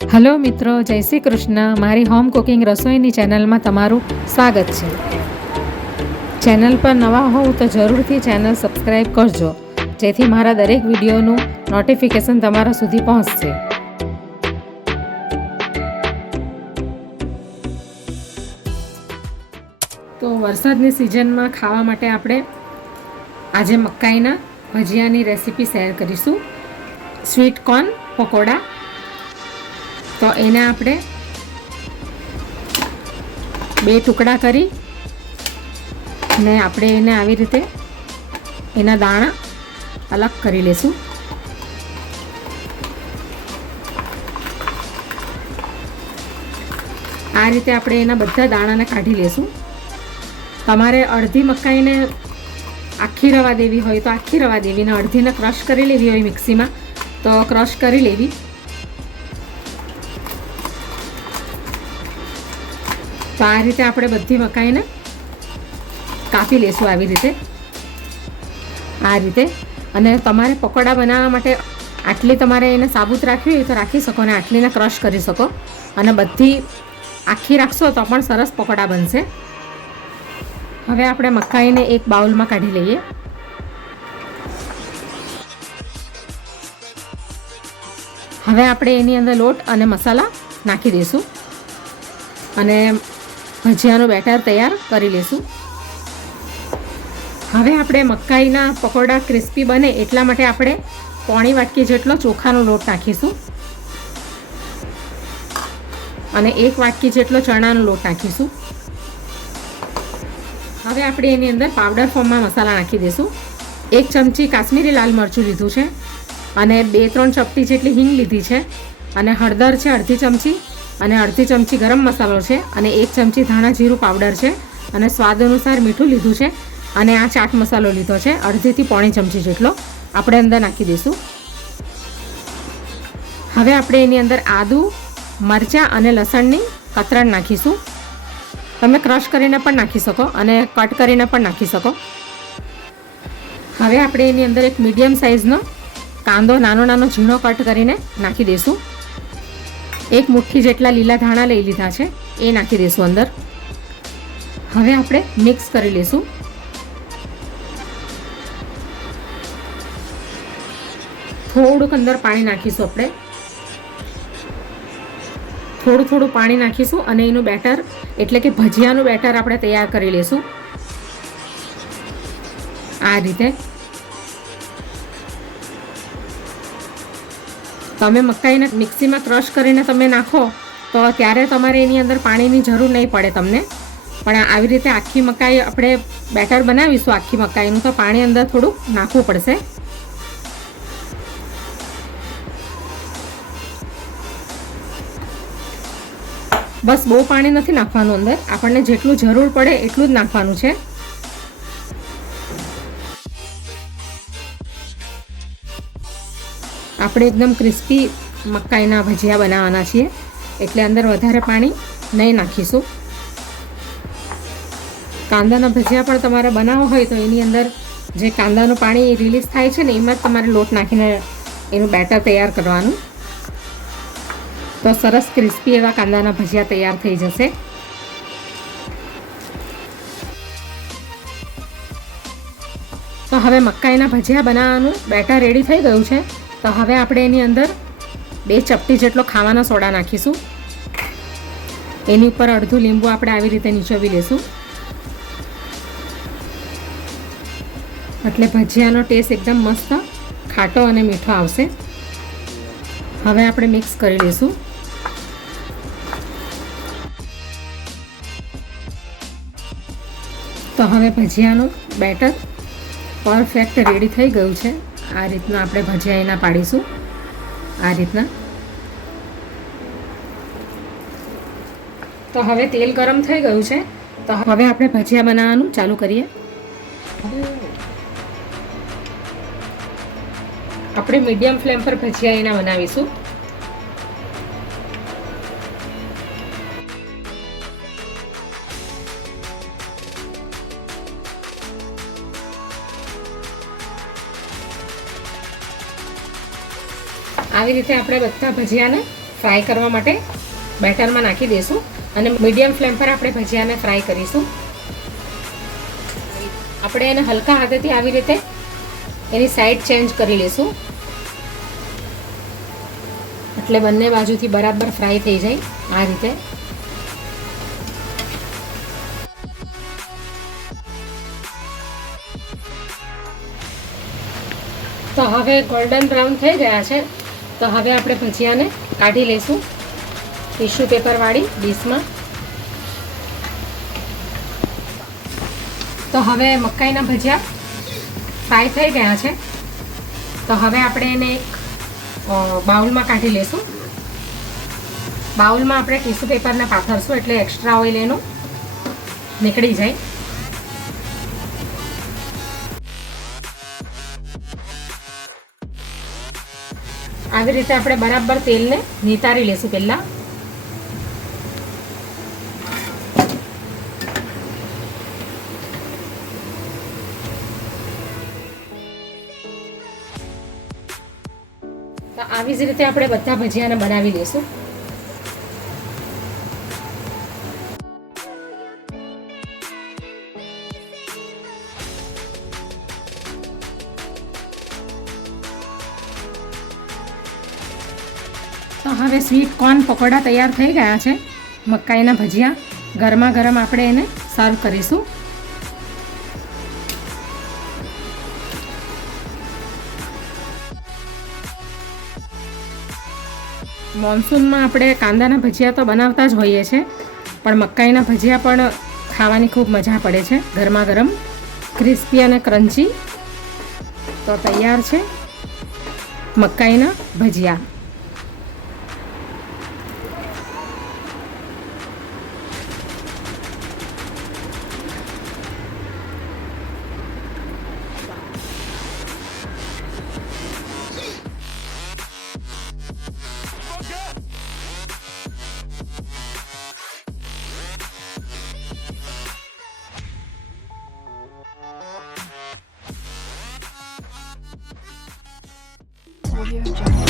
Hello મિત્રો, જય શ્રી કૃષ્ણ. મારી હોમ કુકિંગ રસોઈની ચેનલમાં તમારું સ્વાગત છે. ચેનલ પર નવા હોવ તો જરૂરથી ચેનલ સબસ્ક્રાઈબ કરજો, જેથી મારા દરેક વિડીયોનું નોટિફિકેશન તમારા સુધી પહોંચશે. તો વરસાદની સિઝનમાં ખાવા માટે આપણે આજે મકાઈના ભજીયાની રેસીપી શેર કરીશું. Sweet corn pakoda. તો એને આપણે 2 ટુકડા કરી ને આપણે એને આવી રીતે એના દાણા અલગ કરી લેશું. આ રીતે આપણે એના બધા દાણાને કાઢી લેશું. તમારે અડધી મકાઈને આખી રવા દેવી હોય તો આખી રવા દેવી, ને અડધીને ક્રશ કરી લેવી હોય મિક્સીમાં તો ક્રશ કરી લેવી. તો આ રીતે આપણે બધી મકાઈને કાપી લેશું આવી રીતે, આ રીતે. અને તમારે પકોડા બનાવવા માટે આટલી તમારે એને સાબુત રાખવી હોય તો રાખી શકો, અને આટલીને ક્રશ કરી શકો, અને બધી આખી રાખશો તો પણ સરસ પકોડા બનશે. હવે આપણે મકાઈને એક બાઉલમાં કાઢી લઈએ. હવે આપણે એની અંદર લોટ અને મસાલા નાખી દઈશું અને ભજીયાનું બેટર તૈયાર કરી લઈશું. હવે આપણે મકાઈના પકોડા ક્રિસ્પી બને એટલા માટે આપણે 1 વાટકી જેટલો ચોખાનો લોટ નાખીશું અને 1 વાટકી જેટલો ચણાનો લોટ નાખીશું. હવે આપણે એની અંદર પાવડર ફોર્મમાં મસાલા નાખી દઈશું. 1 ચમચી કાશ્મીરી લાલ મરચું લીધું છે અને 2-3 ચપટી જેટલી હિંગ લીધી છે, અને હળદર છે અડધી ચમચી, અને અડધી ચમચી ગરમ મસાલો છે, અને 1 ચમચી ધાણા જીરું પાવડર છે, અને સ્વાદ અનુસાર મીઠું લીધું છે, અને આ ચાટ મસાલો લીધો છે 1/2 થી 1 ચમચી જેટલો આપણે અંદર નાખી દઈશું. હવે આપણે એની અંદર આદુ, મરચાં અને લસણની કતરણ નાખીશું. તમે ક્રશ કરીને પણ નાખી શકો અને કટ કરીને પણ નાખી શકો. હવે આપણે એની અંદર એક મીડિયમ સાઇઝનો કાંદો નાનો નાનો ઝીણો કટ કરીને નાખી દઈશું. 1 મુઠ્ઠી જેટલા લીલા ધાણા લઈ લીધા છે, એ નાખી દઈશું અંદર. હવે આપણે મિક્સ કરી લઈશું. થોડુંક અંદર પાણી નાખીશું. આપણે થોડું પાણી નાખીશું અને એનું બેટર એટલે કે ભજીયાનું બેટર આપણે તૈયાર કરી લઈશું આ રીતે. તમે મકાઈને મિક્સીમાં ક્રશ કરીને તમે નાખો તો ત્યારે તમારે એની અંદર પાણીની જરૂર નહીં પડે તમને, પણ આવી રીતે આખી મકાઈ આપણે બેટર બનાવીશું આખી મકાઈનું તો પાણી અંદર થોડું નાખવું પડશે. બસ બહુ પાણી નથી નાખવાનું અંદર, આપણને જેટલું જરૂર પડે એટલું જ નાખવાનું છે. આપણે એકદમ ક્રિસ્પી મકાઈના ભજીયા બનાવવાના છીએ એટલે અંદર વધારે પાણી નહીં નાખીશું. કાંદાના ભજીયા પણ તમારે બનાવવા હોય તો એની અંદર જે કાંદાનું પાણી રિલીઝ થાય છે ને એમાં જ તમારે લોટ નાખીને એનું બેટર તૈયાર કરવાનું, તો સરસ ક્રિસ્પી એવા કાંદાના ભજીયા તૈયાર થઈ જશે. તો હવે મકાઈના ભજીયા બનાવવાનું બેટર રેડી થઈ ગયું છે. તો હવે આપણે એની અંદર 2 ચપટી જેટલો ખાવાનો સોડા નાખીશું. એની ઉપર અડધું લીંબુ આપણે આવી રીતે નીચોવી લઈશું, એટલે ભજીયાનો ટેસ્ટ એકદમ મસ્ત ખાટો અને મીઠો આવશે. હવે આપણે મિક્સ કરી લઈશું. તો હવે ભજીયાનું બેટર પરફેક્ટ રેડી થઈ ગયું છે. આ રીતના આપણે ભજીયા એના પાડીશું આ રીતના. તો હવે તેલ ગરમ થઈ ગયું છે, તો હવે આપણે ભજીયા બનાવવાનું ચાલુ કરીએ. આપણે મીડિયમ ફ્લેમ પર ભજીયા એના બનાવીશું. આવી રીતે આપણે બધા ભજીયાને ફ્રાય કરવા માટે બેટરમાં નાખી દઈશું અને મીડિયમ ફ્લેમ પર આપણે ભજીયાને ફ્રાય કરીશું. આપણે એને હલકા હાથેથી આવી રીતે એની સાઈડ ચેન્જ કરી લઈશું એટલે બંને બાજુથી બરાબર ફ્રાય થઈ જાય આ રીતે. તો હવે ગોલ્ડન બ્રાઉન થઈ ગયા છે. તો હવે આપણે ભજીયાને કાઢી લઈશું ટીશ્યુ પેપરવાળી ડીશમાં. તો હવે મકાઈના ભજીયા ફ્રાય થઈ ગયા છે. તો હવે આપણે એને એક બાઉલમાં કાઢી લઈશું. બાઉલમાં આપણે ટીશ્યુ પેપરને પાથરશું એટલે એક્સ્ટ્રા ઓઇલ એનું નીકળી જાય. આવી રીતે આપણે બરાબર તેલને નિતારી લેશું પહેલા. તો આવી જ રીતે આપણે બધા ભજીયાને બનાવી લઈશું. તો હવે સ્વીટ કોર્ન પકોડા તૈયાર થઈ ગયા છે. મકાઈના ભજીયા ગરમા ગરમ આપણે એને સર્વ કરીશું. મોન્સૂનમાં આપણે કાંદાના ભજીયા તો બનાવતા જ હોઈએ છીએ પણ મકાઈના ભજીયા પણ ખાવાની ખૂબ મજા પડે છે ગરમા ગરમ ક્રિસ્પી અને ક્રન્ચી. તો તૈયાર છે મકાઈના ભજીયા. Audio Jungle.